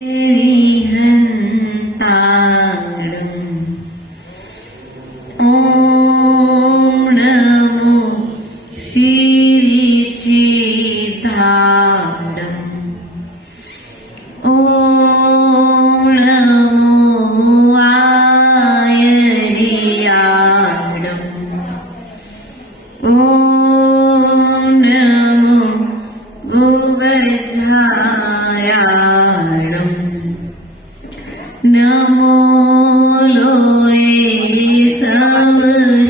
ओम नमो श्रीसिद्धाणम्। ओम नमो आयर्याणम्। ओम नमो गोवधायाणम्। नमो लोये समशाबुद्धम्।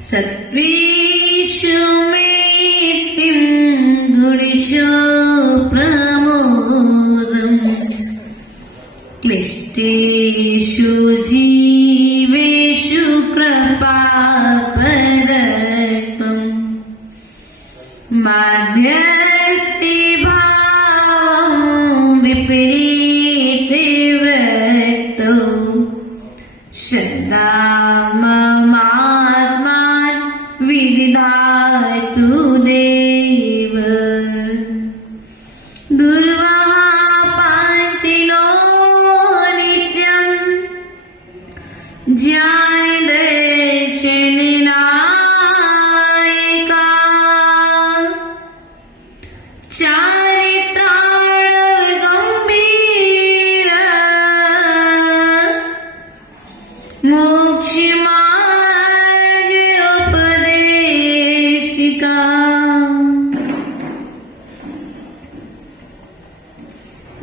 सत्त्वेषु मेत्तिं गुणेषु प्रमोदम्। क्लिष्टेषु जीवेषु कृपापदत्वम्। माध्यस्ते भावं विपरीते वृत्तौ। श्रद्धा ममात्मान् विदधातु देव। दुर्वाः पान्तिनो नित्यं ज्ञानदर्शननायका। चारित्राण गंभीर मोक्षमार्ग उपदेशिका।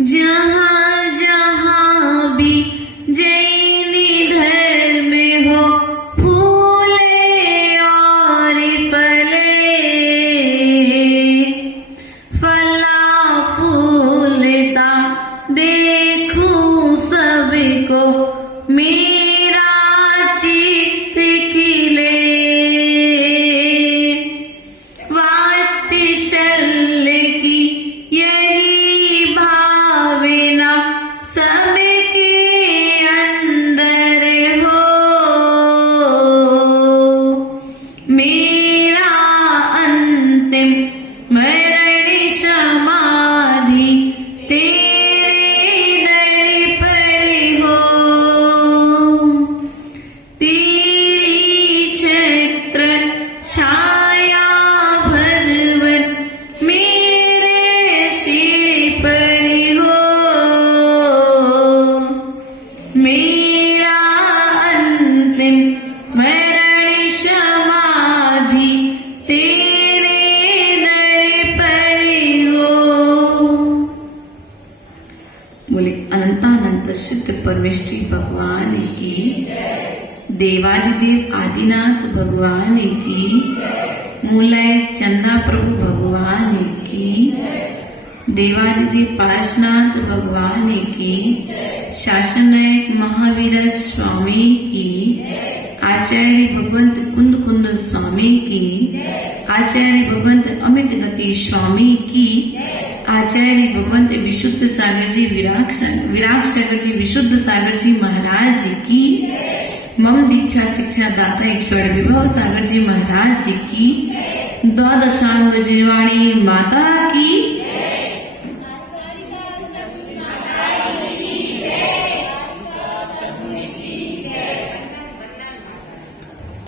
जहाँ जहाँ भी जैनी धर्म हो फूले और फले। फला फूलता देखूं सबको मेरा चित्त खिले। वात्सल्य की यही भावना सबके अंदर हो। मेरा अंतिम मरण समाधि तेरे दर पर हो। तेरी छत्र छाया भगवन मेरे सिर पर हो। मेरा अंतिम मरण समाधि तेरे दर पर हो। बोले अनंतानंत सिद्ध परमेश्वरी भगवान की, देवादिदेव आदिनाथ भगवान की, मूलय चंदा प्रभु भगवान की, देवादिदेव पार्श्वनाथ भगवान की, शासन नायक महावीर स्वामी की, आचार्य भगवंत कुंद कुंद स्वामी की, आचार्य भगवंत अमित गति स्वामी की, आचार्य भगवंत विशुद्ध सागर जी विराग सागर जी विशुद्ध सागर जी महाराज की, मम दीक्षा शिक्षा दाता ईश्वर विभव सागर जी महाराज जी की, द्वादशांग जीवाणी माता की।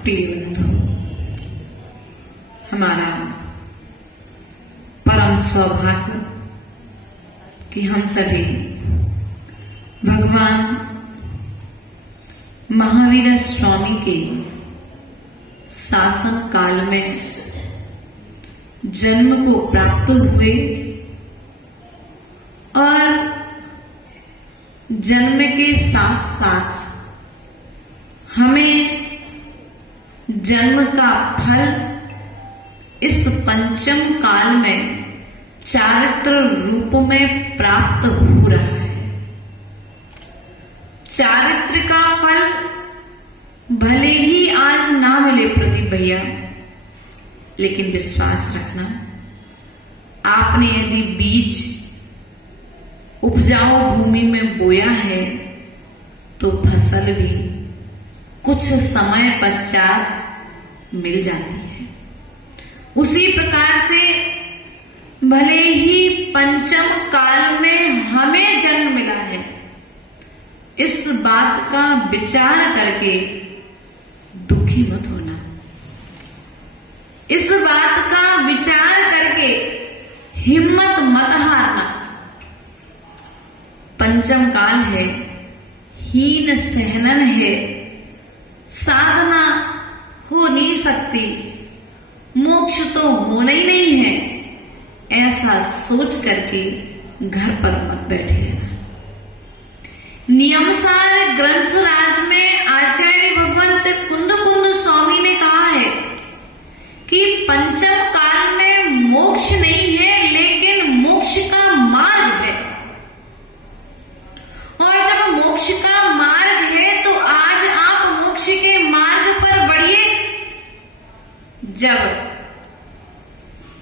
प्रिय बंधु, हमारा परम सौभाग्य कि हम सभी भगवान महावीर स्वामी के शासन काल में जन्म को प्राप्त हुए और जन्म के साथ साथ हमें जन्म का फल इस पंचम काल में चारित्र रूप में प्राप्त हो रहा है। चारित्र का फल भले ही आज ना मिले प्रदीप भैया, लेकिन विश्वास रखना, आपने यदि बीज उपजाऊ भूमि में बोया है तो फसल भी कुछ समय पश्चात मिल जाती है। उसी प्रकार से भले ही पंचम काल में हमें जन्म मिला है, इस बात का विचार करके दुखी मत होना। इस बात का विचार करके हिम्मत मत हारना। पंचम काल है, हीन सहनन है, साधना हो नहीं सकती, मोक्ष तो होना ही नहीं है, ऐसा सोच करके घर पर मत बैठे रहना। नियमसार ग्रंथराज में आचार्य भगवंत कुंद स्वामी ने कहा है कि पंचम काल में मोक्ष नहीं है, लेकिन मोक्ष का मार्ग है। और जब मोक्ष का मार्ग है तो आज आप मोक्ष के मार्ग पर बढ़िए। जब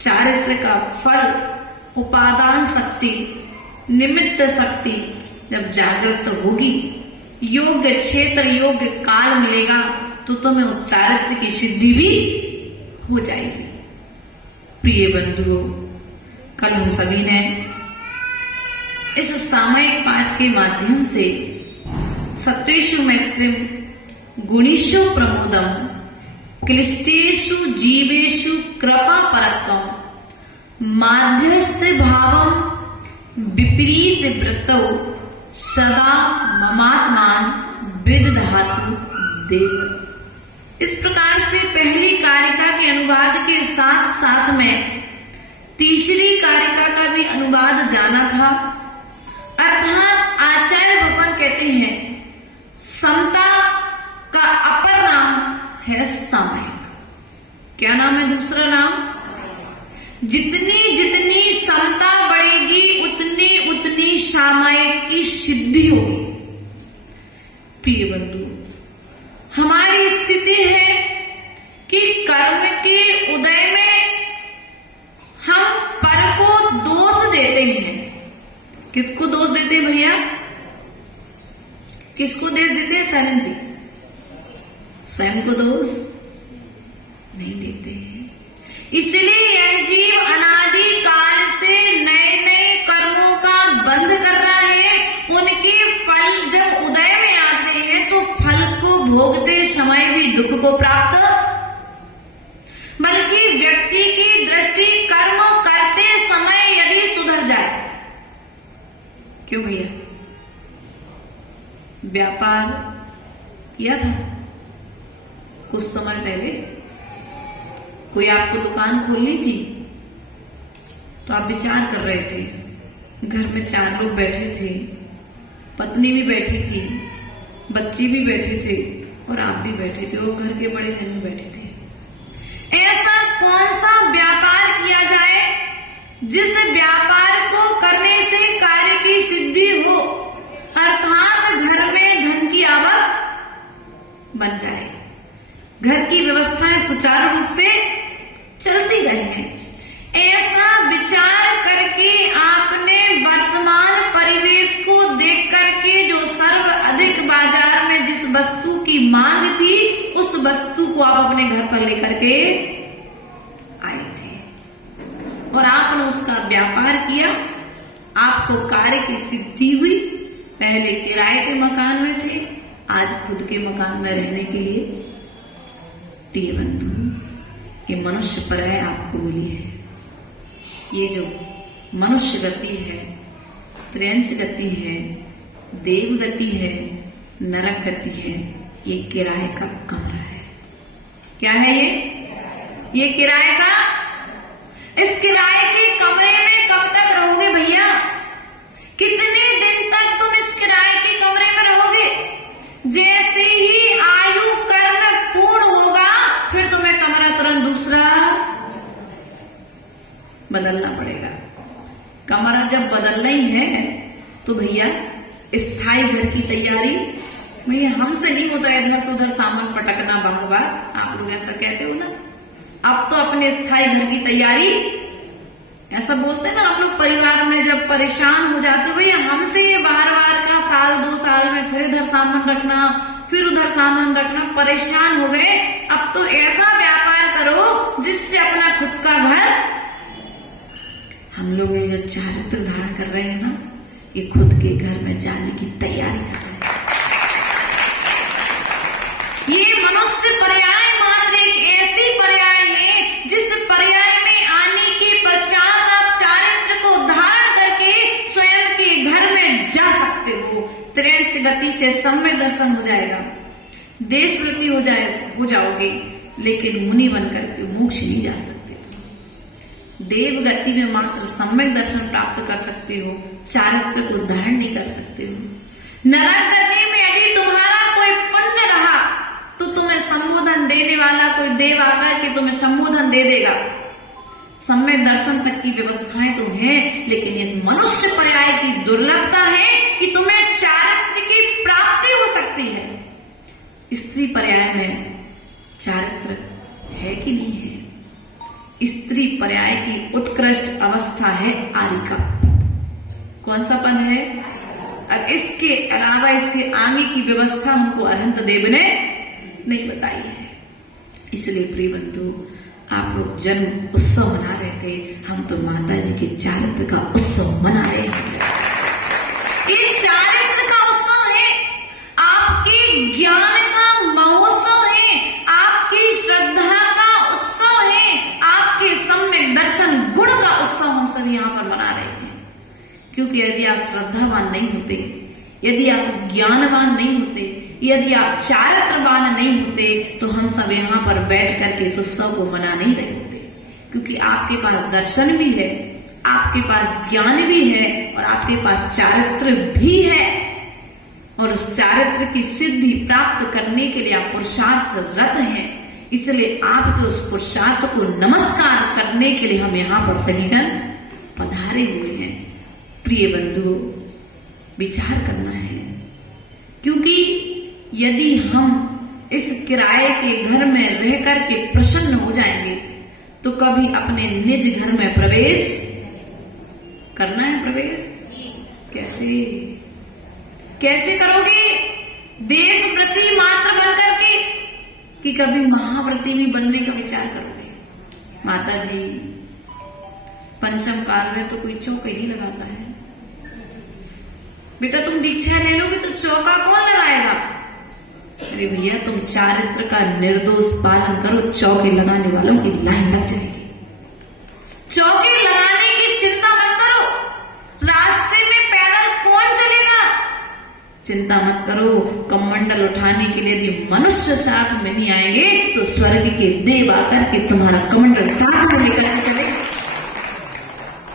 चारित्र का फल, उपादान शक्ति, निमित्त शक्ति जब जागृत होगी, योग्य क्षेत्र, योग्य काल मिलेगा, तो तुम्हें उस चारित्र की सिद्धि भी हो जाएगी। प्रिय बंधुओं, कल हम सभी ने इस सामयिक पाठ के माध्यम से सत्वेषु मैत्रिम गुणीषु प्रमोदम क्लिष्टेषु जीवेषु कृपा परत्वम माध्यस्थ भावम विपरीत वृत्तौ सदा ममात्मान विदधातु देव। इस प्रकार से पहली कारिका के अनुवाद के साथ साथ में तीसरी कारिका का भी अनुवाद जाना था। अर्थात आचार्य भगवान कहते हैं समता का अपर नाम है सामयिक। क्या नाम है दूसरा नाम? जितनी जितनी समता बढ़ेगी उतनी उतनी सामयिक की सिद्धि होगी। प्रिय बंधु, हमारी स्थिति है कि कर्म के उदय में हम पर को दोष देते हैं। किसको दोष देते हैं भैया? किसको दोष देते हैं शरण जी? स्वयं को दोष नहीं देते हैं। इसलिए यह जीव अनादि काल से नए नए कर्मों का बंध कर रहा है। उनके फल जब उदय में आते हैं तो फल को भोगते समय भी दुख को प्राप्त, बल्कि व्यक्ति की दृष्टि कर्म करते समय यदि सुधर जाए। क्यों भैया? व्यापार किया था कुछ समय पहले, कोई आपको दुकान खोलनी थी तो आप विचार कर रहे थे, घर में 4 लोग बैठे थे, पत्नी भी बैठी थी, बच्चे भी बैठे थे और आप भी बैठे थे, वो घर के बड़े जन भी बैठे थे। ऐसा कौन सा व्यापार किया जाए जिस व्यापार को करने से कार्य की सिद्धि हो, अर्थात घर में धन की आवक बन जाए, घर की व्यवस्थाएं सुचारू रूप से चलती रहे। ऐसा विचार करके आपने वर्तमान परिवेश को देख करके जो सर्व अधिक बाजार में जिस वस्तु की मांग थी, उस वस्तु को आप अपने घर पर लेकर के आए थे और आपने उसका व्यापार किया। आपको कार्य की सिद्धि हुई। पहले किराए के मकान में थे, आज खुद के मकान में रहने के लिए। प्रिय बंधु, ये मनुष्य पराय आपको मिली है। ये जो मनुष्य गति है, त्र्यंच गति है, देव गति है, नरक गति है, ये किराए का कमरा है। क्या है ये? ये किराए का। इस किराए के कमरे में कब तक रहोगे भैया? कितने दिन तक तुम इस किराए के कमरे में रहोगे? जैसे ही आयु कर्म पूर्ण होगा फिर तुम्हें कमरा तुरंत दूसरा बदलना पड़ेगा। कमरा जब बदलना ही है तो भैया स्थायी घर की तैयारी, भैया हमसे नहीं होता इधर से उधर सामान पटकना बार बार, आप लोग ऐसा कहते हो ना। अब तो अपने स्थायी घर की तैयारी, ऐसा बोलते ना आप लोग परिवार में जब परेशान हो जाते हो, भैया हमसे ये बार बार का साल 2 साल में फिर इधर सामान रखना, फिर उधर सामान रखना, परेशान हो गए। अब तो ऐसा व्यापार करो जिससे अपना खुद का घर, हम लोग ये जो चारित्र धारण कर रहे हैं ना, ये खुद के घर में जाने की तैयारी कर रहे हैं। ये मनुष्य पर्याय मात्र एक ऐसी पर्याय है जिस पर्याय में आने के पश्चात आप चारित्र को धारण करके स्वयं के घर में जा सकते हो। त्रेंच गति से सम्यक दर्शन हो जाएगा, देशवृत्ति हो जाओगे, लेकिन मुनि बनकर के मोक्ष नहीं जा सकते। देव गति में मात्र सम्यक दर्शन प्राप्त कर सकते हो, चारित्र को धारण नहीं कर सकते हो। नरक गति में यदि तुम्हारा कोई पुण्य रहा तो तुम्हें संबोधन देने वाला कोई देव आकर के तुम्हें संबोधन दे देगा। सम्यक दर्शन तक की व्यवस्थाएं तो हैं, लेकिन इस मनुष्य पर्याय की दुर्लभता है कि तुम्हें चारित्र की प्राप्ति हो सकती है। स्त्री पर्याय में चारित्र है कि नहीं है? स्त्री पर्याय की उत्कृष्ट अवस्था है आरिका। कौन सा पद है? और इसके अलावा इसके आगे की व्यवस्था हमको अनंत देव ने नहीं बताई है। इसलिए प्रिय बंधु, आप लोग जन्म उत्सव मना रहे थे, हम तो माता जी के चारित्र का उत्सव मना रहे हैं। ये चारित्र का उत्सव है, आपके ज्ञान का महोत्सव है, आपकी श्रद्धा का उत्सव है, आपके सम्यक दर्शन गुण का उत्सव हम सब यहाँ पर मना रहे हैं। क्योंकि यदि आप श्रद्धावान नहीं होते, यदि आप ज्ञानवान नहीं होते, यदि आप चारित्रवान नहीं होते, तो हम सब यहाँ पर बैठ करके इस उत्सव को मना नहीं रहे होते। क्योंकि आपके पास दर्शन भी है, आपके पास ज्ञान भी है, और आपके पास चारित्र भी है, और उस चारित्र की सिद्धि प्राप्त करने के लिए आप पुरुषार्थरत हैं। इसलिए आपके उस पुरुषार्थ को नमस्कार करने के लिए हम यहाँ पर सभी जन पधारे हुए हैं। प्रिय बंधु, विचार करना है, क्योंकि यदि हम इस किराए के घर में रह करके प्रसन्न हो जाएंगे तो कभी अपने निज घर में प्रवेश करना है। प्रवेश कैसे करोगे? देशव्रती मात्र बनकर के, कि कभी महाव्रती भी बनने का विचार करोगे? माता जी, पंचम काल में तो कोई चौका ही लगाता है। बेटा तुम दीक्षा ले लोगे तो चौका कौन लगाएगा? अरे भैया, तुम चारित्र का निर्दोष पालन करो, चौके लगाने वालों की लाइन लग जाएगी। चौके लगाने की चिंता मत करो, रास्ते में पैदल कौन चलेगा? चिंता मत करो, कमंडल उठाने के लिए यदि मनुष्य साथ में नहीं आएंगे तो स्वर्ग के देव आकर के तुम्हारा कमंडल साथ में लेकर चले।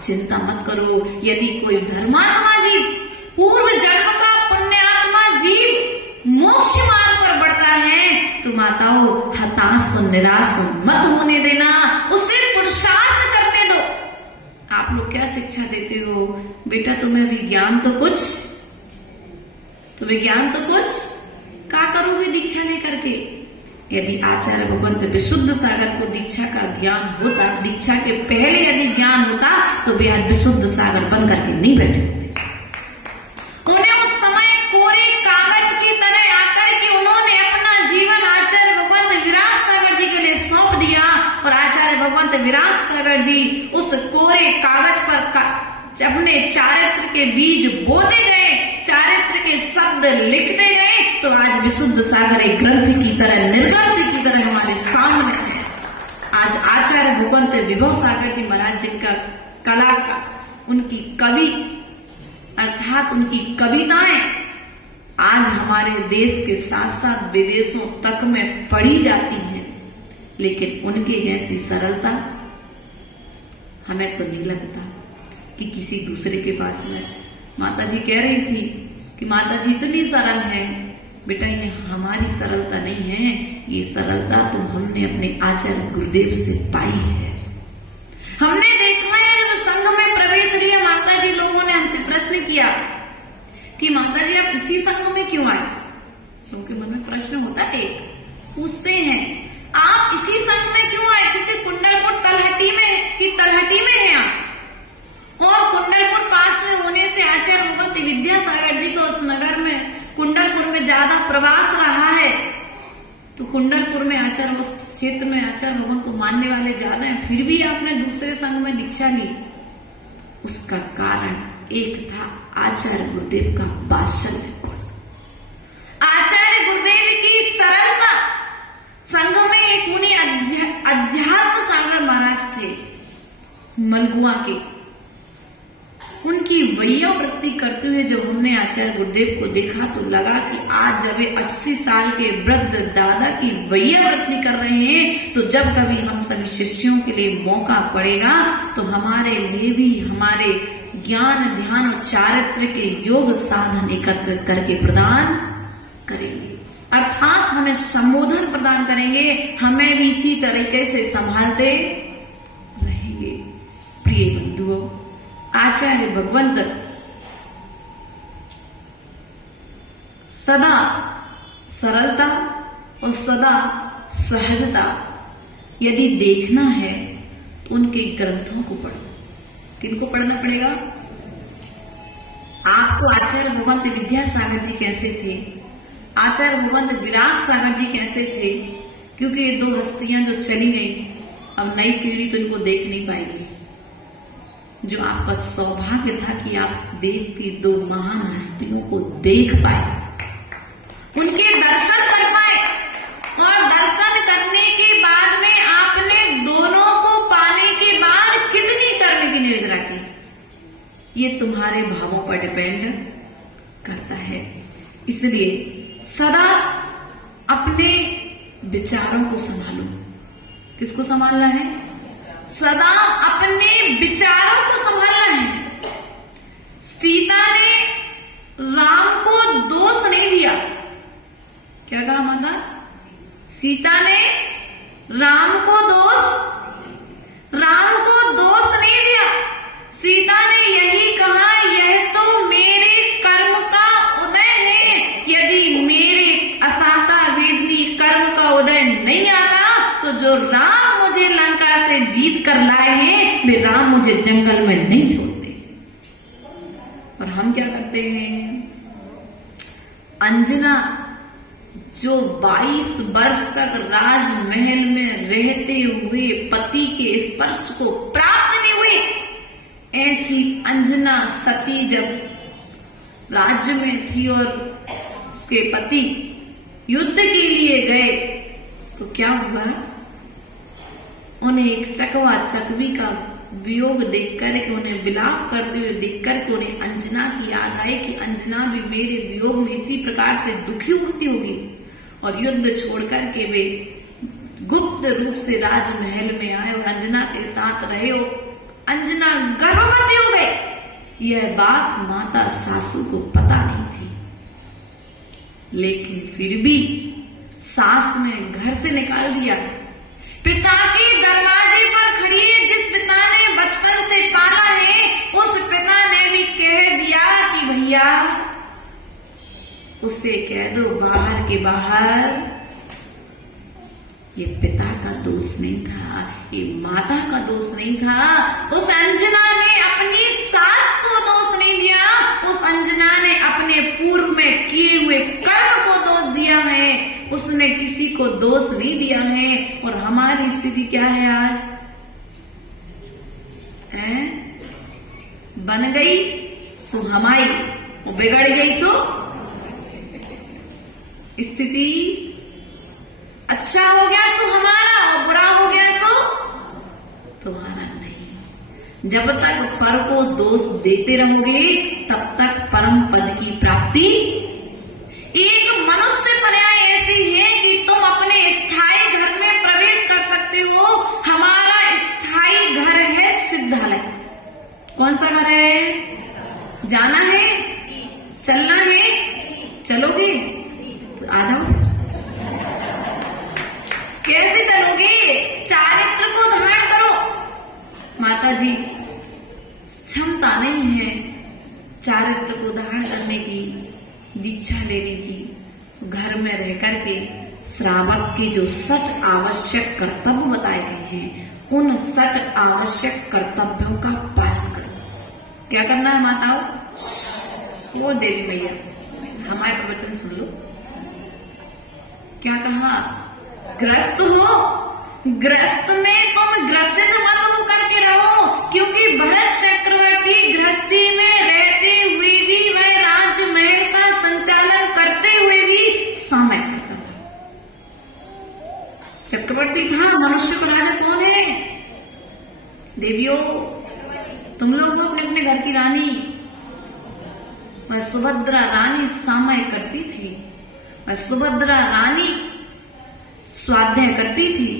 चिंता मत करो, यदि कोई धर्मात्मा जीव, पूर्व जन्म का पुण्यात्मा जीव मोक्ष मार्ग पर बढ़ता है तो माताओं, हताश और निराश मत होने देना, उसे पुरुषार्थ करने दो। आप लोग क्या शिक्षा देते हो? बेटा तुम्हें अभी ज्ञान तो कुछ, क्या करोगे दीक्षा लेकर के? यदि आचार्य भगवंत विशुद्ध सागर को दीक्षा का ज्ञान होता, दीक्षा के पहले यदि ज्ञान होता, तो वे आज विशुद्ध सागर बन करके नहीं बैठे होते। उन्हें उस समय कोरे कागज की तरह आकर के उन्होंने अपना जीवन आचार्य भगवंत विराट सागर जी के लिए सौंप दिया, और आचार्य भगवंत विराट सागर जी उस कोरे कागज पर अपने चारित्र के बीज बोते गए, चारित्र के शब्द लिखते गए, तो आज विशुद्ध सागर एक ग्रंथ की तरह, निर्ग्रंथ की तरह हमारे सामने है। आज आचार्य भगवंत विभव सागर जी महाराज जिनका कला का, उनकी कवि अर्थात उनकी कविताएं आज हमारे देश के साथ साथ विदेशों तक में पढ़ी जाती हैं, लेकिन उनके जैसी सरलता हमें तो नहीं लगता कि किसी दूसरे के पास में। माता जी कह रही थी कि माता जी इतनी सरल है। बेटा, ये हमारी सरलता नहीं है, ये सरलता तो हमने अपने आचार्य गुरुदेव से पाई है। हमने देखा है जब संघ में प्रवेश लिया, माता जी लोगों ने हमसे प्रश्न किया कि माता जी आप इसी संघ में क्यों आए? उनके मन में प्रश्न होता है, पूछते हैं आप इसी संघ में क्यों आए? क्योंकि कुंडलपुर तलहटी में है आप, और कुंडलपुर पास में होने से आचार्य भगवंत विद्यासागर जी को उस नगर में, कुंडलपुर में ज्यादा प्रवास रहा है, तो कुंडलपुर में आचार्य, उस क्षेत्र में आचार्य भगवान को मानने वाले ज्यादा हैं, फिर भी आपने दूसरे संघ में दीक्षा ली। उसका कारण एक था आचार्य गुरुदेव का वात्सल्य गुण, आचार्य गुरुदेव की सरलता। संघ में एक मुनि अध्यात्म सागर महाराज थे मलगुआ के, उनकी वैयावृत्ति करते हुए जब हमने आचार्य गुरुदेव को देखा तो लगा कि आज जब वे 80 साल के वृद्ध दादा की वैयावृत्ति कर रहे हैं, तो जब कभी हम सभी शिष्यों के लिए मौका पड़ेगा तो हमारे लिए भी हमारे ज्ञान ध्यान चारित्र के योग साधन एकत्रित करके प्रदान करेंगे, अर्थात हमें संबोधन प्रदान करेंगे, हमें भी इसी तरीके से संभालते रहेंगे। प्रिय बंधुओं, आचार्य भगवंत सदा सरलता और सदा सहजता यदि देखना है तो उनके ग्रंथों को पढ़ो। किनको पढ़ना पड़ेगा? आपको आचार्य भगवंत विद्यासागर जी कैसे थे, आचार्य भगवंत विराग सागर जी कैसे थे, क्योंकि ये दो हस्तियां जो चली गई, अब नई पीढ़ी तो इनको देख नहीं पाएगी। जो आपका सौभाग्य था कि आप देश की दो महान हस्तियों को देख पाए, उनके दर्शन कर पाए, और दर्शन करने के बाद में आपने दोनों को पाने के बाद कितनी कर्म की निर्जरा की, ये तुम्हारे भावों पर डिपेंड करता है। इसलिए सदा अपने विचारों को संभालो। किसको संभालना है? सदा अपने विचारों को संभालना है। सीता ने राम को दोष नहीं दिया। क्या कहा माता? सीता ने राम को दोष नहीं दिया। सीता ने यही कहा, यह तो मेरे कर्म का उदय है, यदि मेरे असाता वेदनी कर्म का उदय नहीं आता तो जो राम मुझे लंका से जीत कर लाए हैं, वे राम मुझे जंगल में नहीं छोड़ते। और हम क्या करते हैं? अंजना जो 22 वर्ष तक राजमहल में रहते हुए पति के स्पर्श को प्राप्त नहीं हुई, ऐसी अंजना सती जब राज्य में थी और उसके पति युद्ध के लिए गए तो क्या हुआ? उन्हें एक चकवा चकवी का वियोग देखकर के, उन्हें विलाप करते हुए देखकर के उन्हें अंजना की याद आई कि अंजना भी मेरे वियोग में इसी प्रकार से दुखी होगी। और युद्ध छोड़कर के वे गुप्त रूप से राजमहल में आए और अंजना के साथ रहे और अंजना गर्भवती हो गई। यह बात माता सासू को पता नहीं थी, लेकिन फिर भी सास ने घर से निकाल दिया। पिता के दरवाजे पर खड़ी है, जिस पिता ने बचपन से पाला है, उस पिता ने भी कह दिया कि भैया उसे कह दो बाहर के बाहर। ये पिता का दोष नहीं था, ये माता का दोष नहीं था। उस अंजना ने अपनी सास को दोष नहीं दिया, उस अंजना ने अपने पूर्व में किए हुए कर्म को दोष दिया है, उसने किसी को दोष नहीं दिया है। और हमारी स्थिति क्या है आज? है? बन गई सो हमारी, वो बिगड़ गई सो स्थिति, अच्छा हो गया सो हमारा और बुरा हो गया सो तुम्हारा नहीं। जब तक पर को दोष देते रहोगे तब तक परम पद की प्राप्ति। एक मनुष्य पर्याय ऐसी है कि तुम अपने स्थायी घर में प्रवेश कर सकते हो। हमारा स्थायी घर है सिद्धालय। कौन सा घर है? जाना है, चलना है, चलोगे तो आ जाओ। कैसे चलोगे? चारित्र को धारण करो। माता जी क्षमता नहीं है चारित्र को धारण करने की, दीक्षा लेने की। घर में रह करके श्रावक के जो 60 आवश्यक कर्तव्य बताए गए हैं, उन 60 आवश्यक कर्तव्यों का पालन करो। क्या करना है माताओं? वो देवी मैया हमारे प्रवचन सुन लो। क्या कहा? ग्रस्त हो, ग्रस्त में तुम ग्रसित मत होकर के रहो, क्योंकि भरत चक्रवर्ती गृहस्थी में रहते हुए भी वह राजमहल का संचालन करते हुए भी समय करता था। चक्रवर्ती था, मनुष्य को राजा कौन है? देवियों, तुम लोग हो अपने अपने घर की रानी। वह सुभद्रा रानी सामय करती थी, वह सुभद्रा रानी स्वाध्याय करती थी,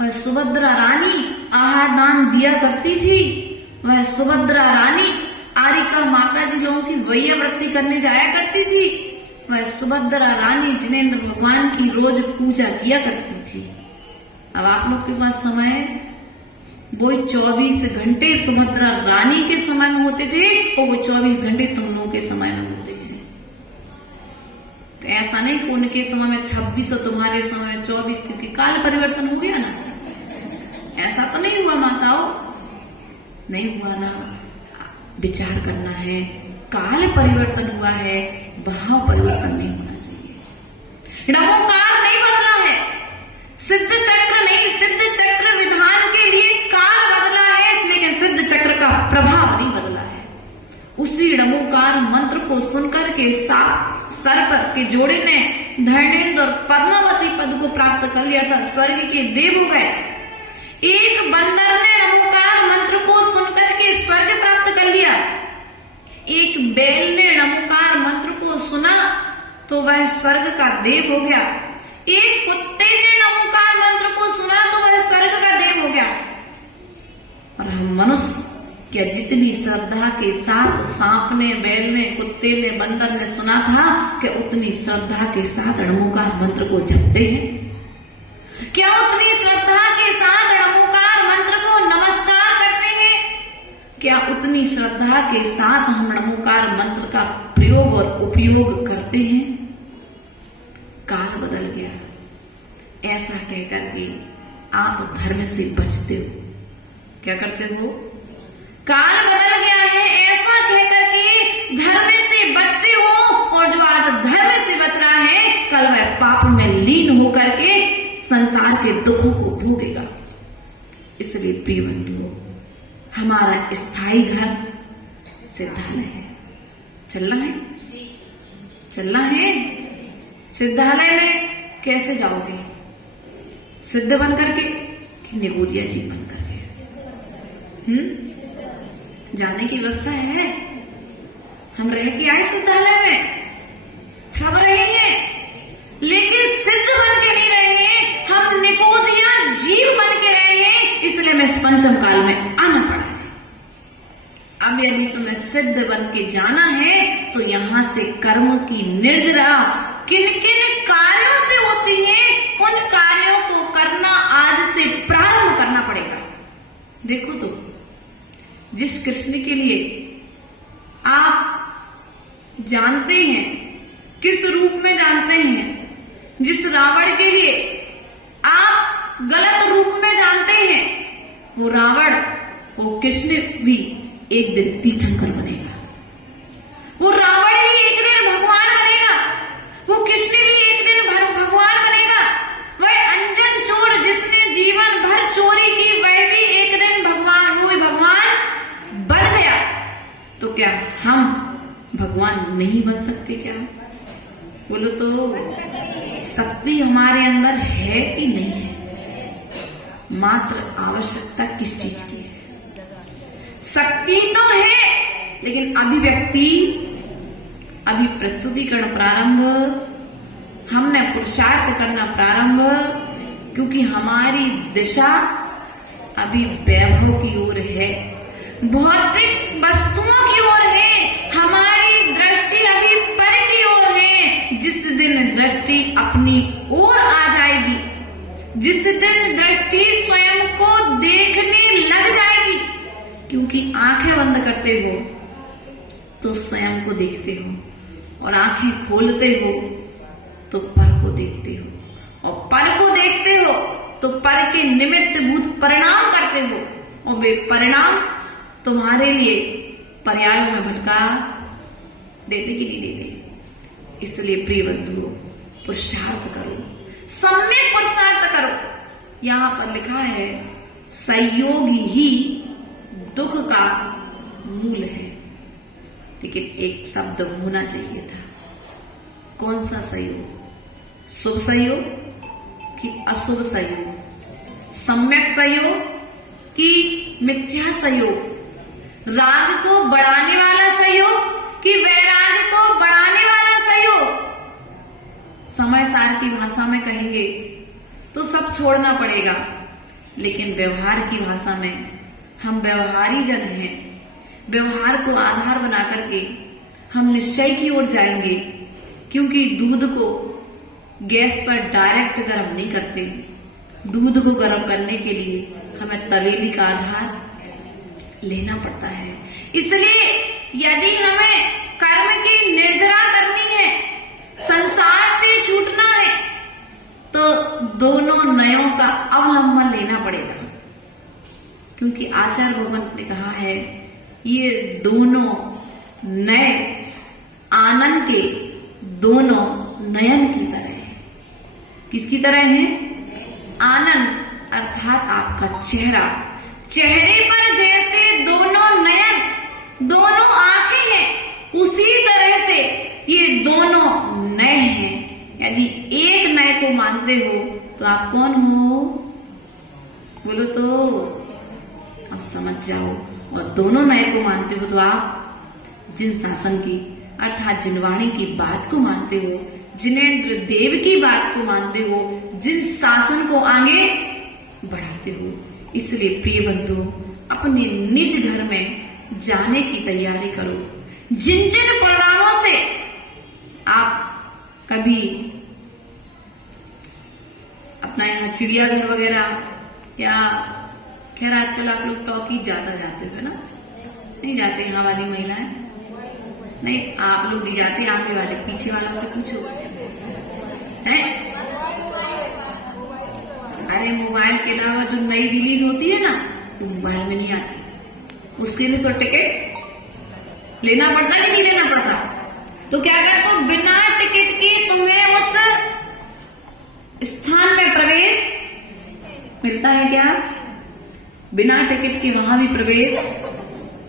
वह सुभद्रा रानी आहार दान दिया करती थी, वह सुभद्रा रानी आरिका माता जी लोगों की वैयाव्रती करने जाया करती थी, वह सुभद्रा रानी जिनेंद्र भगवान की रोज पूजा किया करती थी। अब आप लोग के पास समय है, वो 24 घंटे सुभद्रा रानी के समय में होते थे और वो 24 घंटे तुम लोगों के समय में होते हैं। तो ऐसा नहीं कि उनके समय में 26 और तुम्हारे समय में 24, क्योंकि काल परिवर्तन हो गया ना। ऐसा तो नहीं हुआ माताओं, नहीं हुआ ना। विचार करना है, काल परिवर्तन हुआ है, भाव परिवर्तन नहीं होना चाहिए। नमोकार नहीं बदला है, सिद्ध चक्र नहीं, सिद्ध चक्र विधान के लिए काल बदला है, लेकिन सिद्ध चक्र का प्रभाव नहीं बदला है। उसी नमोकार मंत्र को सुनकर के सर्प के जोड़े ने धर्मेंद्र और पद्मावती पद को प्राप्त कर लिया था, स्वर्ग के देव हो गए। एक बंदर ने नमोकार मंत्र को सुनकर के स्वर्ग प्राप्त कर लिया, एक बैल ने नमोकार मंत्र को सुना तो वह स्वर्ग का देव हो गया, एक कुत्ते ने नमोकार मंत्र को सुना तो वह स्वर्ग का देव हो गया। और हम मनुष्य क्या जितनी श्रद्धा के साथ सांप ने, बैल ने, कुत्ते ने, बंदर ने सुना था, क्या उतनी श्रद्धा के साथ नमोकार मंत्र को जपते हैं? क्या उतनी श्रद्धा के साथ नमोकार मंत्र को नमस्कार करते हैं? क्या उतनी श्रद्धा के साथ हम नमोकार मंत्र का प्रयोग और उपयोग करते हैं? काल बदल गया, ऐसा कहकर के आप धर्म से बचते हो। क्या करते हो? काल बदल गया है, ऐसा कहकर के धर्म से बचते हो, और जो आज धर्म से बच रहा है कल वह पाप में लीन होकर के संसार के दुखों को भोगेगा। इसलिए प्रिय बंधुओं, हमारा स्थायी घर सिद्धालय है। चलना है, चलना है। सिद्धालय में कैसे जाओगे? सिद्ध बन करके कि निगोदिया जी बन करके? जाने की व्यवस्था है। हम रह के आए सिद्धालय में, सब रहे हैं, लेकिन सिद्ध बन के नहीं रहे हैं, हम निगोदिया जीव बन के रहे हैं। इसलिए मैं इस पंचम काल में आना पड़ा है। अब यदि तुम्हें सिद्ध बन के जाना है तो यहां से कर्म की निर्जरा किन किन कार्यों से होती है, उन कार्यों को करना आज से प्रारंभ करना पड़ेगा। देखो तो, जिस कृष्ण के लिए आप जानते हैं, किस रूप में जानते हैं, जिस रावण के लिए आप गलत रूप में जानते हैं, वो रावण, वो कृष्ण भी एक दिन तीर्थंकर बनेगा। वो रावण भी एक दिन भगवान बनेगा, वो कृष्ण भी एक दिन भगवान बनेगा। वह अंजन चोर जिसने जीवन भर चोरी की, वह भी एक दिन भगवान, वो भी भगवान बन गया। तो क्या हम भगवान नहीं बन सकते? क्या बोलो तो, शक्ति हमारे अंदर है कि नहीं है? मात्र आवश्यकता किस चीज की है? शक्ति तो है, लेकिन अभिव्यक्ति, अभी प्रस्तुतिकरण प्रारंभ, हमने पुरुषार्थ करना प्रारंभ, क्योंकि हमारी दिशा अभी वैभव की ओर है, भौतिक वस्तुओं की ओर है, हमारी दृष्टि अभी पर की ओर है। जिस दिन दृष्टि अपनी ओर आ जाएगी, जिस दिन दृष्टि स्वयं को देखने लग जाएगी, क्योंकि आंखें बंद करते हो तो स्वयं को देखते हो, और आंखें खोलते हो तो पर को देखते हो, और पर को देखते हो तो पर के निमित्त भूत परिणाम करते हो, और वे परिणाम तुम्हारे लिए पर्यायों में भटका देते कि नहीं देते। इसलिए प्रिय बंधुओं, पुरुषार्थ करो, सम्यक पुरुषार्थ करो। यहां पर लिखा है संयोग ही दुख का मूल है, लेकिन एक शब्द होना चाहिए था। कौन सा संयोग? शुभ संयोग कि अशुभ संयोग? सम्यक संयोग कि मिथ्या संयोग? राग को बढ़ाने वाला संयोग कि वैराग को बढ़ाने वाला संयोग? समय सार की भाषा में कहेंगे तो सब छोड़ना पड़ेगा, लेकिन व्यवहार की भाषा में हम व्यवहारी जन हैं। व्यवहार को आधार बना करके हम निश्चय की ओर जाएंगे, क्योंकि दूध को गैस पर डायरेक्ट गर्म नहीं करते। दूध को गर्म करने के लिए हमें तवेली का आधार लेना पड़ता है। इसलिए यदि हमें कर्म की निर्जरा करनी है, संसार से छूटना है, तो दोनों नयों का अवलंबन लेना पड़ेगा। क्योंकि आचार्य भगवंत ने कहा है ये दोनों नए आनंद के दोनों नयन की तरह है। किसकी तरह है? आनंद अर्थात आपका चेहरा। चेहरे पर जैसे दोनों नयन, दोनों आंखें हैं, उसी तरह से ये दोनों नए हैं। यदि एक नए को मानते हो तो आप कौन हो? बोलो तो अब समझ जाओ। और दोनों नए को मानते हो तो आप जिन शासन की अर्थात जिनवाणी की बात को मानते हो, जिनेंद्र देव की बात को मानते हो, जिन शासन को आगे बढ़ाते हो। इसलिए प्रिय बंधु, अपने निज घर में जाने की तैयारी करो। जिन जिन परिणामों से आप कभी अपना यहाँ चिड़ियाघर वगैरह, या खैर आजकल आप लोग टॉकीज जाते हो ना? नहीं जाते यहाँ वाली महिलाएं? नहीं, आप लोग नहीं जाते। आगे वाले पीछे वालों से पूछो है। अरे मोबाइल के अलावा जो नई रिलीज होती है ना, तो मोबाइल में नहीं आती। उसके लिए तो टिकट लेना पड़ता है, नहीं लेना पड़ता? तो क्या करते हो? बिना टिकट के तुम्हें उस स्थान में प्रवेश मिलता है क्या? बिना टिकट के वहां भी प्रवेश।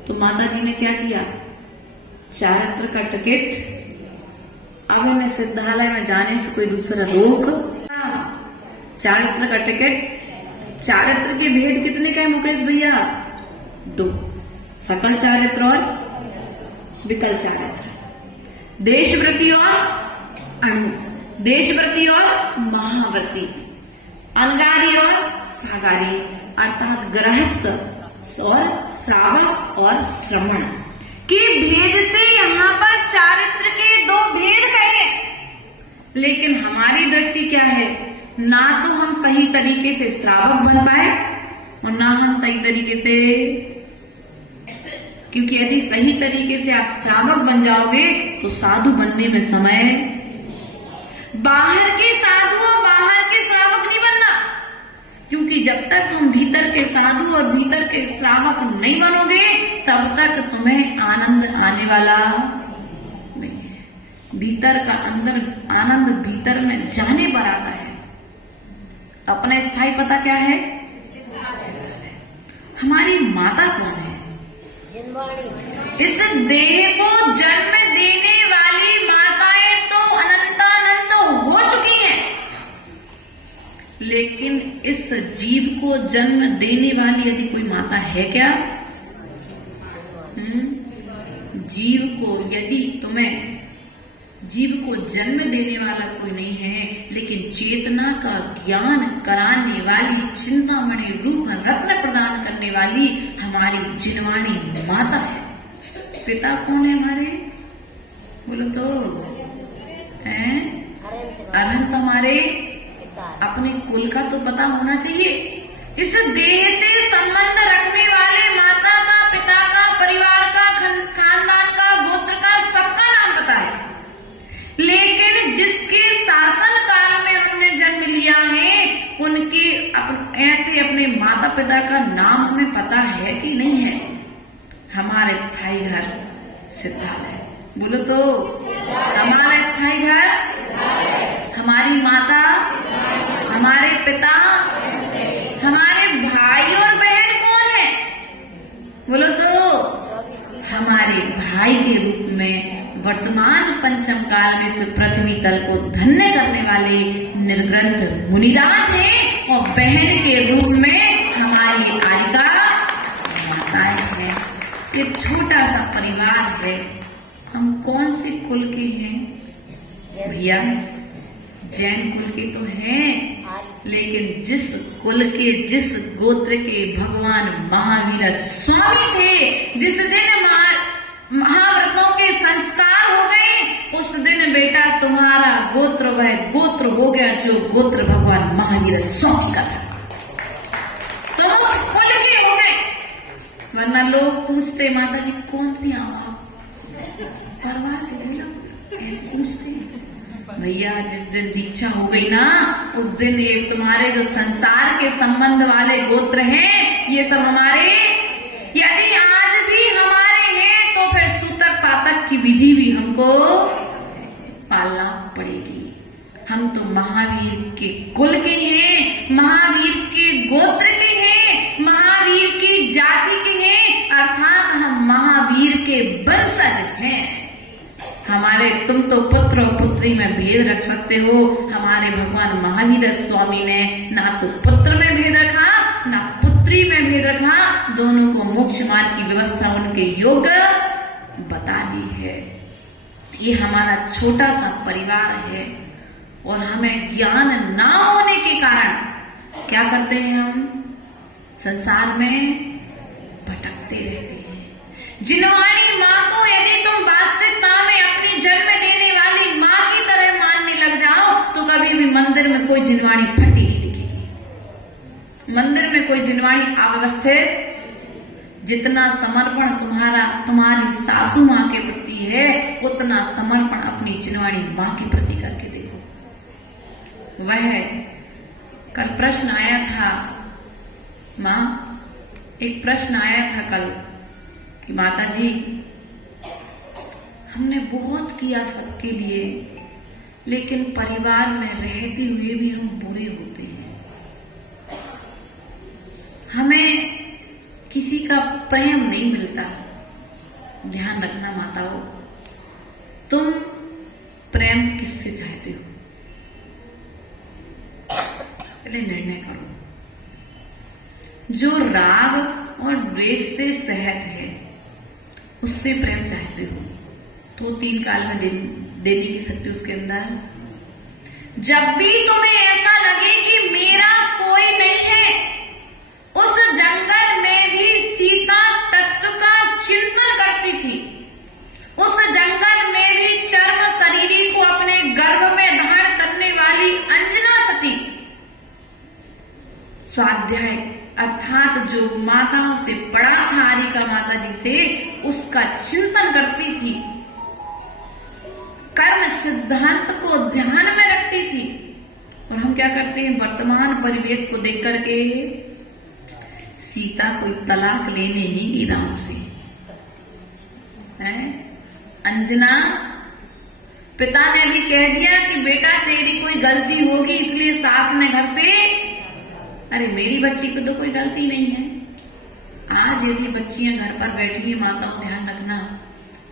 तो माता जी ने क्या किया? चारित्र का टिकट। अब इन्हें सिद्धालय में जाने से कोई दूसरा रोक? चारित्र का टिकट। चारित्र के भेद कितने का है मुकेश भैया? 2, सकल चारित्र और विकल चारित्र। देशव्रती और अणु, देशव्रती और महाव्रती, अनगारी और सागारी अर्थात गृहस्थ और श्रावक और श्रमण के भेद से यहाँ पर चारित्र के 2 भेद कहे। लेकिन हमारी दृष्टि क्या है? ना तो हम सही तरीके से श्रावक बन पाए और ना हम सही तरीके से, क्योंकि यदि सही तरीके से आप श्रावक बन जाओगे तो साधु बनने में समय, बाहर के साधु और बाहर के श्रावक नहीं बनना। क्योंकि जब तक तुम भीतर के साधु और भीतर के श्रावक नहीं बनोगे तब तक तुम्हें आनंद आने वाला नहीं है। भीतर का अंदर आनंद भीतर में जाने पर आता है। अपना स्थायी पता क्या है? हमारी माता कौन है? इस देह को जन्म देने वाली माताएं तो अनंतानंत हो चुकी हैं, लेकिन इस जीव को जन्म देने वाली यदि कोई माता है क्या? जीव को यदि तुम्हें जीव को जन्म देने वाला कोई नहीं है, लेकिन चेतना का ज्ञान कराने वाली, चिंतामणि रूप रत्न प्रदान करने वाली हमारी जिनवाणी माता है। पिता कौन है हमारे? बोलो तो है? अनंत हमारे अपने कुल का तो पता होना चाहिए। इस देह से संबंध रखने वाले माता का, पिता का, परिवार का, खानदान का, गोत्र का, सबका नाम पता है। लेकिन जिसके शासन काल में हमने जन्म लिया है, उनके ऐसे अपने माता पिता का नाम हमें पता है कि नहीं है? हमारा स्थायी घर सिद्धालय। बोलो तो हमारा स्थायी घर, हमारी माता हमारे पिता, हमारे भाई और बहन कौन है? बोलो तो हमारे भाई के रूप में वर्तमान पंचम काल में इस पृथ्वी तल को धन्य करने वाले निर्ग्रंथ मुनिराज हैं, और बहन के रूप में हमारी आलिका माताएं हैं। ये छोटा सा परिवार है। हम कौन से कुल के हैं भैया? जैन कुल के तो हैं, लेकिन जिस कुल के, जिस गोत्र के भगवान महावीर स्वामी थे, जिस दिन महाव्रतों के संस्कार हो गए, उस दिन बेटा तुम्हारा गोत्र वह गोत्र हो गया जो गोत्र भगवान महावीर स्वामी का था। तुम उस कुल के हो गए। वरना लोग पूछते माता जी कौन सी आवा परवाह के, बोला ऐसे पूछते भैया। जिस दिन दीक्षा हो गई ना, उस दिन ये तुम्हारे जो संसार के संबंध वाले गोत्र हैं, ये सब हमारे, यदि आज भी हमारे हैं तो फिर सूतक पातक की विधि भी हमको पालना पड़ेगी। हम तो महावीर के कुल के हैं, महावीर के गोत्र के हैं, महावीर की जाति के हैं, अर्थात हम महावीर के वंशज हैं। हमारे, तुम तो पुत्र और पुत्री में भेद रख सकते हो, हमारे भगवान महावीर स्वामी ने ना तो पुत्र में भेद रखा, ना पुत्री में भेद रखा, दोनों को मोक्ष मार्ग की व्यवस्था उनके योग बता दी है। ये हमारा छोटा सा परिवार है, और हमें ज्ञान ना होने के कारण क्या करते हैं? हम संसार में भटकते रहते हैं। जिनवाणी माँ को यदि तुम वास्तविकता में अपनी जन्म देने वाली माँ की तरह मानने लग जाओ, तो कभी भी मंदिर में कोई जिनवाणी फटी नहीं दिखेगी। मंदिर में कोई जिनवाणी अव्यवस्थित, जितना समर्पण तुम्हारी सासू माँ के प्रति है, उतना समर्पण अपनी जिनवाणी माँ के प्रति करके देखो। वह कल प्रश्न आया था माँ, एक प्रश्न आया था कल कि माता जी हमने बहुत किया सबके लिए, लेकिन परिवार में रहते हुए भी हम बुरे होते हैं। हमें किसी का प्रेम नहीं मिलता। ध्यान रखना माताओं, तुम प्रेम किससे चाहते हो? पहले निर्णय करो। जो राग और द्वेष से सहित है, उससे प्रेम चाहते हो तो 3 काल में देने की शक्ति उसके अंदर। जब भी तुम्हें ऐसा लगे कि मेरा कोई नहीं है, उस जंगल में भी सीता तत्व का चिंतन करती थी। उस जंगल में भी चर्म शरीरी को अपने गर्भ में धारण करने वाली अंजना सती स्वाध्याय अर्थात जो माताओं से बड़ा था, आरिका माता जी से, उसका चिंतन करती थी। कर्म सिद्धांत को ध्यान में रखती थी। और हम क्या करते हैं? वर्तमान परिवेश को देख करके सीता कोई तलाक लेने नहीं गई राम से है। अंजना, पिता ने भी कह दिया कि बेटा तेरी कोई गलती होगी, इसलिए सास ने घर से, अरे मेरी बच्ची को तो कोई गलती नहीं है। आज यदि बच्चियां घर पर बैठी है, माताओं ध्यान रखना,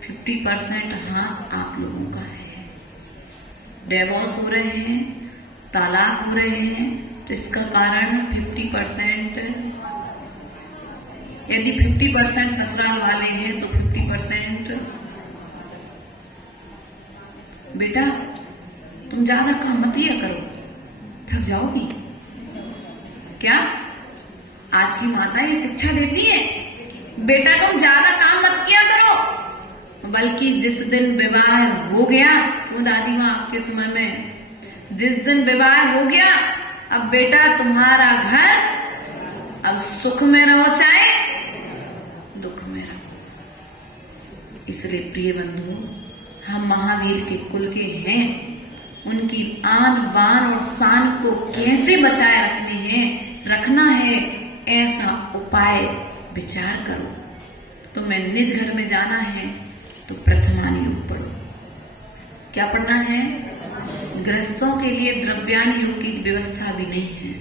50% हाथ आप लोगों का है। डिवोर्स हो रहे हैं, तलाक हो रहे हैं, तो इसका कारण 50%, यदि 50% ससुराल वाले हैं तो 50% बेटा तुम ज्यादा काम मत किया करो, थक जाओगी। क्या आज की माताएं शिक्षा देती है? बेटा तुम ज्यादा काम मत किया करो। बल्कि जिस दिन विवाह हो गया, क्यों दादी माँ आपके समय में, जिस दिन विवाह हो गया, अब बेटा तुम्हारा घर, अब सुख में रहो चाहे दुख में रहो। इसलिए प्रिय बंधु, हम महावीर के कुल के हैं, उनकी आन बान और शान को कैसे बचाए रखना है, ऐसा उपाय विचार करो। तो मैं निज घर में जाना है तो प्रथमान योग पढ़ो। क्या पढ़ना है? गृहस्थों के लिए द्रव्यान योग की व्यवस्था भी नहीं है।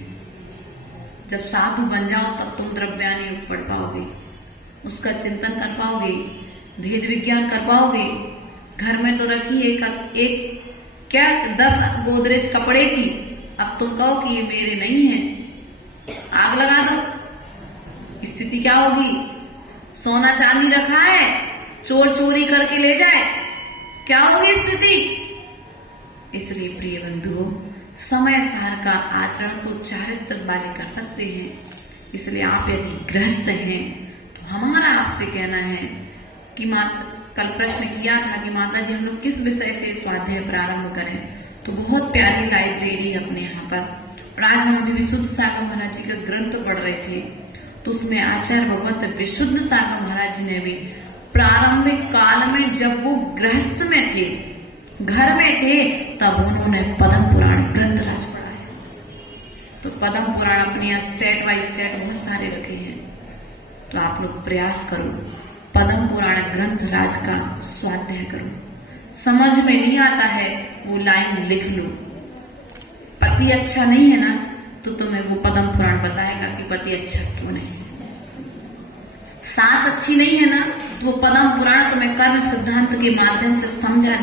जब साधु बन जाओ तब तुम द्रव्यान योग पढ़ पाओगे, उसका चिंतन कर पाओगे, भेद विज्ञान कर पाओगे। घर में तो रखी एक क्या 10 गोदरेज कपड़े की, अब तुम कहो कि ये मेरे नहीं है, आग लगा दो, स्थिति क्या होगी? सोना चांदी रखा है, चोर चोरी करके ले जाए, क्या होगी स्थिति? इसलिए प्रिय बंधुओं, समय सार का आचरण तो चारित्रबाजी कर सकते हैं। इसलिए आप यदि गृहस्थ हैं तो हमारा आपसे कहना है कि कल प्रश्न किया था कि माता जी हम लोग किस विषय से स्वाध्याय प्रारंभ करें, तो बहुत प्यारी लाइब्रेरी अपने यहाँ पर, और आज हम अभी विशुद्ध सागर महाराज जी का ग्रंथ पढ़ रहे थे, तो उसमें आचार्य भगवत विशुद्ध सागर महाराज जी ने भी प्रारंभिक काल में जब वो गृहस्थ में थे, घर में थे, तब उन्होंने पद्म पुराण ग्रंथराज पढ़ा है। तो पद्म पुराण अपने यहाँ सेट बाई सेट बहुत सारे रखे हैं, तो आप लोग प्रयास करो, पद्म पुराण ग्रंथराज का स्वाध्याय करो। समझ में नहीं आता है वो लाइन लिख लो। पति अच्छा नहीं है ना, तो तुम्हें वो पद्म पुराण बताएगा कि पति अच्छा क्यों नहीं है। सास अच्छी नहीं है ना, तो वो पद्म पुराण तुम्हें कर्म सिद्धांत के माध्यम से समझा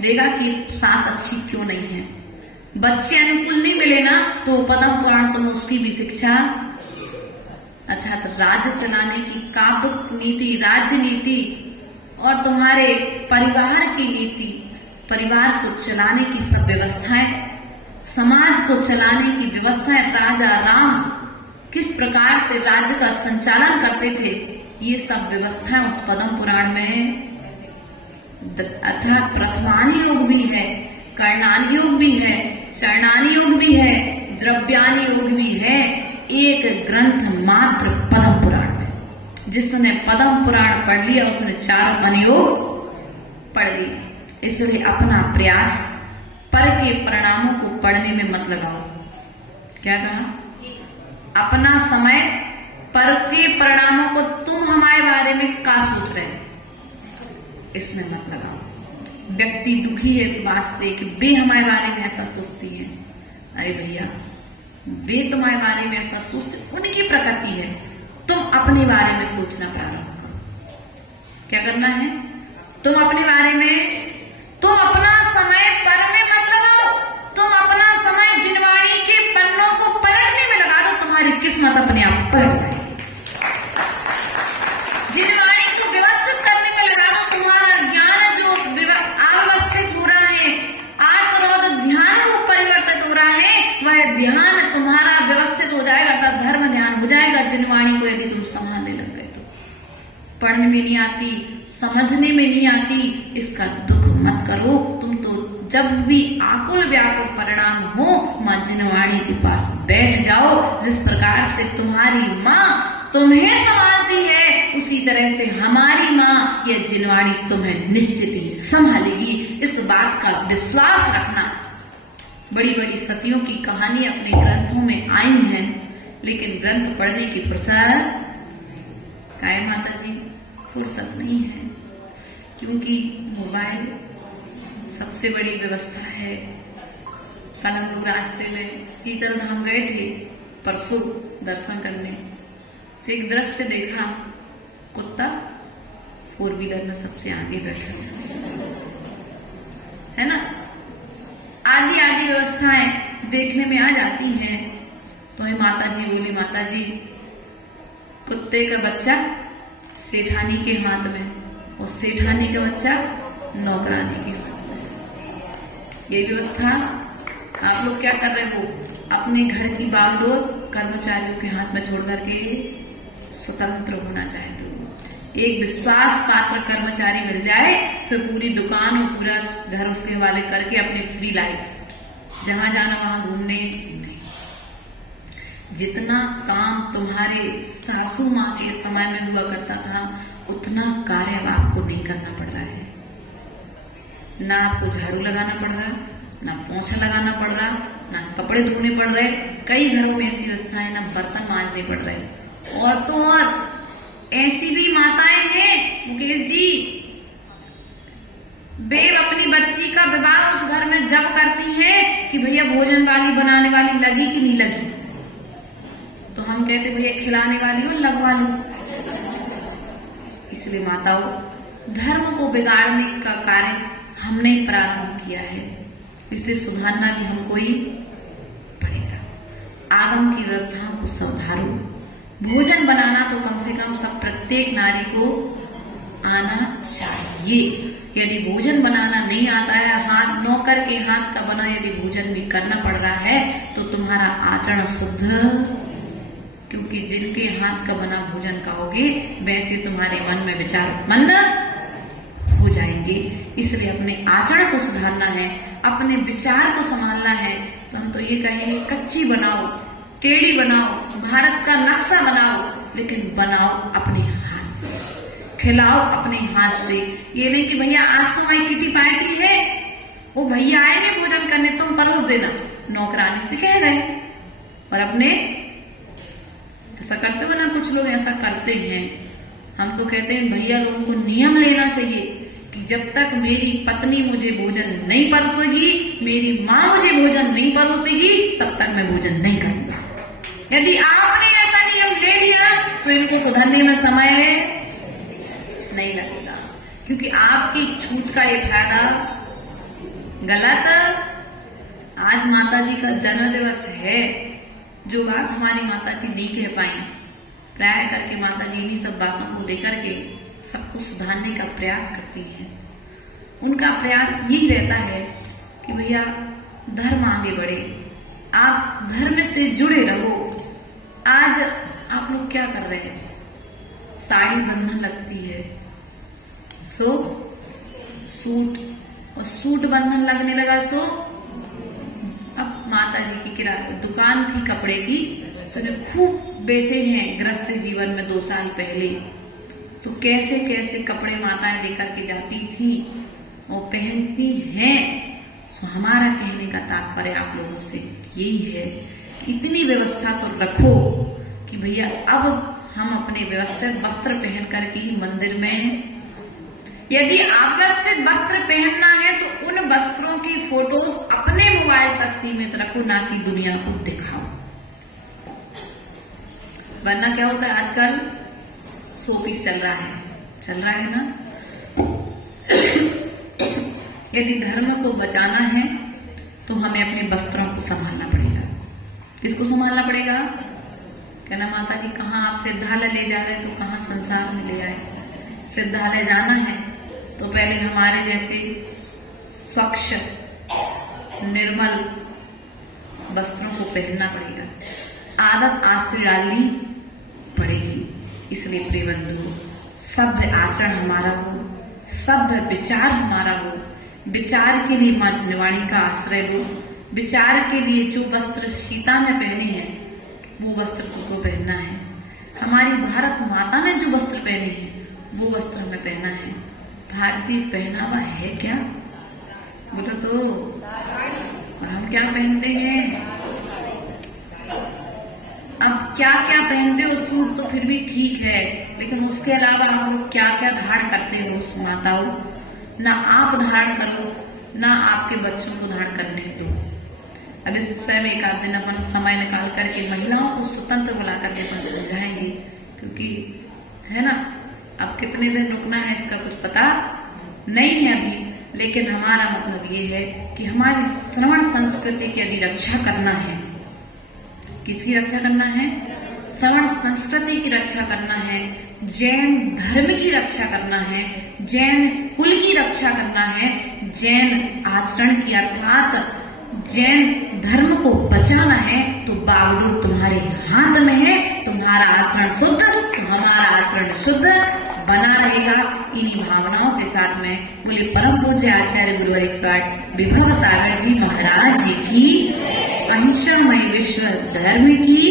देगा कि सास अच्छी क्यों नहीं है। बच्चे अनुकूल नहीं मिले ना, तो पद्म पुराण तुम्हें उसकी भी शिक्षा। अच्छा, तो राज्य चलाने की काव्य नीति, राजनीति और तुम्हारे परिवार की नीति, परिवार को चलाने की सब व्यवस्थाएं, समाज को चलाने की व्यवस्थाएं, राजा राम किस प्रकार से राज्य का संचालन करते थे, ये सब व्यवस्थाएं उस पद्म पुराण में है। अर्थात प्रथमानी योग भी है, कर्णानी योग भी है, चरणानी योग भी है, द्रव्यानी योग भी है, एक ग्रंथ मात्र पद्म पुराण में। जिसने पद्म पुराण पढ़ लिया उसने चारों अनुयोग पढ़ ली। इसलिए अपना प्रयास पर के परिणामों को पढ़ने में मत लगाओ। क्या कहा? अपना समय पर के परिणामों को तुम हमारे बारे में क्या सोच रहे, इसमें मत लगाओ। व्यक्ति दुखी है इस बात से कि वे हमारे बारे में ऐसा सोचती है। अरे भैया, वे तुम्हारे बारे में ऐसा सोचते, उनकी प्रकृति है, तुम अपने बारे में सोचना प्रारंभ करो। क्या करना है? तुम अपने बारे में, तुम अपना समय पढ़ने मत लगाओ, तुम अपना समय जिनवाणी के पन्नों को पलटने में लगा दो, तुम्हारी किस्मत अपने आप पलट जाएगी। जिनवाणी को व्यवस्थित करने में लगा दो, तुम्हारा ज्ञान जो अव्यवस्थित हो रहा है, आत्मरोध ध्यान वो परिवर्तित हो रहा है, वह ध्यान तुम्हारा व्यवस्थित हो जाएगा, तब धर्म ध्यान हो जाएगा। जिनवाणी को यदि तुम संभालने लग गए तो पढ़ने में नहीं आती, समझने में नहीं आती, इसका दुख मत करो। तुम तो जब भी आकुल व्याकुल परिणाम हो, मां जिनवाणी के पास बैठ जाओ। जिस प्रकार से तुम्हारी माँ तुम्हें संभालती है, उसी तरह से हमारी माँ ये जिनवाणी तुम्हें निश्चित ही संभालेगी। इस बात का विश्वास रखना। बड़ी बड़ी सतियों की कहानी अपने ग्रंथों में आई हैं, लेकिन ग्रंथ पढ़ने की फुर्सत काय माता जी, फुर्सत नहीं है, क्योंकि मोबाइल सबसे बड़ी व्यवस्था है। कल हम लोग रास्ते में शीतल धाम गए थे परसों दर्शन करने, से एक दृश्य देखा, कुत्ता 4 व्हीलर में सबसे आगे बैठा है ना। आदि आदि व्यवस्थाएं देखने में आ जाती हैं। तो ही माता जी बोली, माता जी कुत्ते का बच्चा सेठानी के हाथ में और सेठानी का बच्चा नौकरानी के हाथ में। ये व्यवस्था आप लोग क्या कर रहे हो? अपने घर की बागडोर कर्मचारियों के हाथ में छोड़ करके स्वतंत्र होना चाहे तो एक विश्वास पात्र कर्मचारी मिल जाए, फिर पूरी दुकान और पूरा घर उसके हवाले करके अपनी फ्री लाइफ, जहां जाना वहां घूमने। जितना काम तुम्हारे सासू माँ के समय में हुआ करता था, उतना कार्य अब आपको नहीं करना पड़ रहा है। ना आपको झाड़ू लगाना पड़ रहा, ना पोंछा लगाना पड़ रहा, ना कपड़े धोने पड़ रहे। कई घरों में ऐसी व्यवस्था है, ना बर्तन मांजने पड़ रहे। और तो और ऐसी भी माताएं हैं मुकेश जी, वे अपनी बच्ची का विवाह उस घर में जब करती हैं भैया भोजन वाली बनाने वाली लगी कि नहीं लगी, तो हम कहते भैया खिलाने वाली हो लगवा लो। इसलिए माताओं, धर्म को बिगाड़ने का कार्य हमने प्रारंभ किया है, इसे सुधारना भी हमको ही पड़ेगा। आगम की व्यवस्थाओं को सुधारो। भोजन बनाना तो कम से कम सब प्रत्येक नारी को आना चाहिए। यदि भोजन बनाना नहीं आता है, हाथ नौकर के हाथ का बना यदि भोजन भी करना पड़ रहा है, तो तुम्हारा आचरण शुद्ध, क्योंकि जिनके हाथ का बना भोजन खाओगे वैसे तुम्हारे मन में विचार उत्पन्न हो जाएंगे। इसलिए अपने आचरण को सुधारना है, अपने विचार को संभालना है। तो हम तो ये कहेंगे कच्ची बनाओ, टेढ़ी बनाओ, भारत का नक्शा बनाओ, लेकिन बनाओ अपने हाथ से, खिलाओ अपने हाथ से। ये नहीं कि भैया आज तो भाई किटी पार्टी है, वो भैया आएंगे भोजन करने, तुम परोस देना, नौकरानी से कह गए। और अपने ऐसा करते हो ना, कुछ लोग ऐसा करते हैं। हम तो कहते हैं भैया लोगों को नियम लेना चाहिए कि जब तक मेरी पत्नी मुझे भोजन नहीं परोसेगी, मेरी माँ मुझे भोजन नहीं परोसेगी, तब तक मैं भोजन नहीं करूंगा। यदि आपने ऐसा नियम ले लिया तो इनको सुधरने में समय नहीं लगेगा, क्योंकि आपकी छूट का ये फायदा गलत। आज माता जी का जन्म दिवस है, जो बात हमारी माता जी नहीं कह पाई, प्राय करके माता जी इन्हीं सब बातों को लेकर के सबको सुधारने का प्रयास करती हैं। उनका प्रयास यही रहता है कि भैया धर्म आगे बढ़े, आप धर्म से जुड़े रहो। आज आप लोग क्या कर रहे हैं, साड़ी बंधन लगती है, सो सूट, और सूट बंधन लगने लगा, सो अब माता जी की किराना दुकान थी कपड़े की, उसने खूब बेचे हैं गृहस्थ जीवन में 2 साल पहले। तो कैसे कैसे कपड़े माताएं लेकर के जाती थी और पहनती हैं। तो हमारा कहने का तात्पर्य आप लोगों से यही है कि इतनी व्यवस्था तो रखो कि भैया अब हम अपने व्यवस्थित वस्त्र पहन करके ही मंदिर में, यदि अव्यवस्थित वस्त्र पहनना है तो उन वस्त्रों की फोटोज अपने मोबाइल तक सीमित रखो, ना कि दुनिया को दिखाओ। वरना क्या होता है, आजकल शोपीस चल रहा है ना। यदि धर्म को बचाना है तो हमें अपने वस्त्रों को संभालना पड़ेगा। किसको संभालना पड़ेगा? कहना माता जी कहाँ आप सिद्धालय ले जा रहे, तो कहाँ संसार में ले आए। सिद्धालय जाना है तो पहले हमारे जैसे स्वच्छ निर्मल वस्त्रों को पहनना पड़ेगा, आदत आज से डालनी पड़ेगी। इसलिए प्रिय बंधु, सभ्य आचरण हमारा हो, सभ्य विचार हमारा हो। विचार के लिए मां जिनवाणी का आश्रय लो। विचार के लिए जो वस्त्र सीता ने पहने हैं वो वस्त्र तुमको पहनना है। हमारी भारत माता ने जो वस्त्र पहने हैं वो वस्त्र हमें पहनना है। भारतीय पहनावा है क्या? बोलो तो। और हम क्या पहनते हैं? अब क्या क्या पहनते हो, सूट तो फिर भी ठीक है, लेकिन उसके अलावा आप लोग क्या क्या धारण करते हो माताओं? ना आप धारण करो, ना आपके बच्चों को धारण करने दो। अब इस विषय में एक आध दिन अपन समय निकाल करके महिलाओं को स्वतंत्र बुला करके अपन समझाएंगे, क्योंकि है ना, अब कितने दिन रुकना है इसका कुछ पता नहीं है अभी। लेकिन हमारा मतलब ये है कि हमारी श्रवण संस्कृति की यदि रक्षा करना है, किसकी रक्षा करना है? श्रवण संस्कृति की रक्षा करना है, जैन धर्म की रक्षा करना है, जैन कुल की रक्षा करना है, जैन आचरण की अर्थात जैन धर्म को बचाना है, तो बागडोर तुम्हारे हाथ में है। तुम्हारा आचरण शुद्ध, हमारा आचरण शुद्ध बना रहेगा। इन्हीं भावनाओं के साथ में बोले परम पूज्य आचार्य गुरुवर एक्सपर्ट विभव सागर जी महाराज जी की, अहिंसामय विश्व धर्म की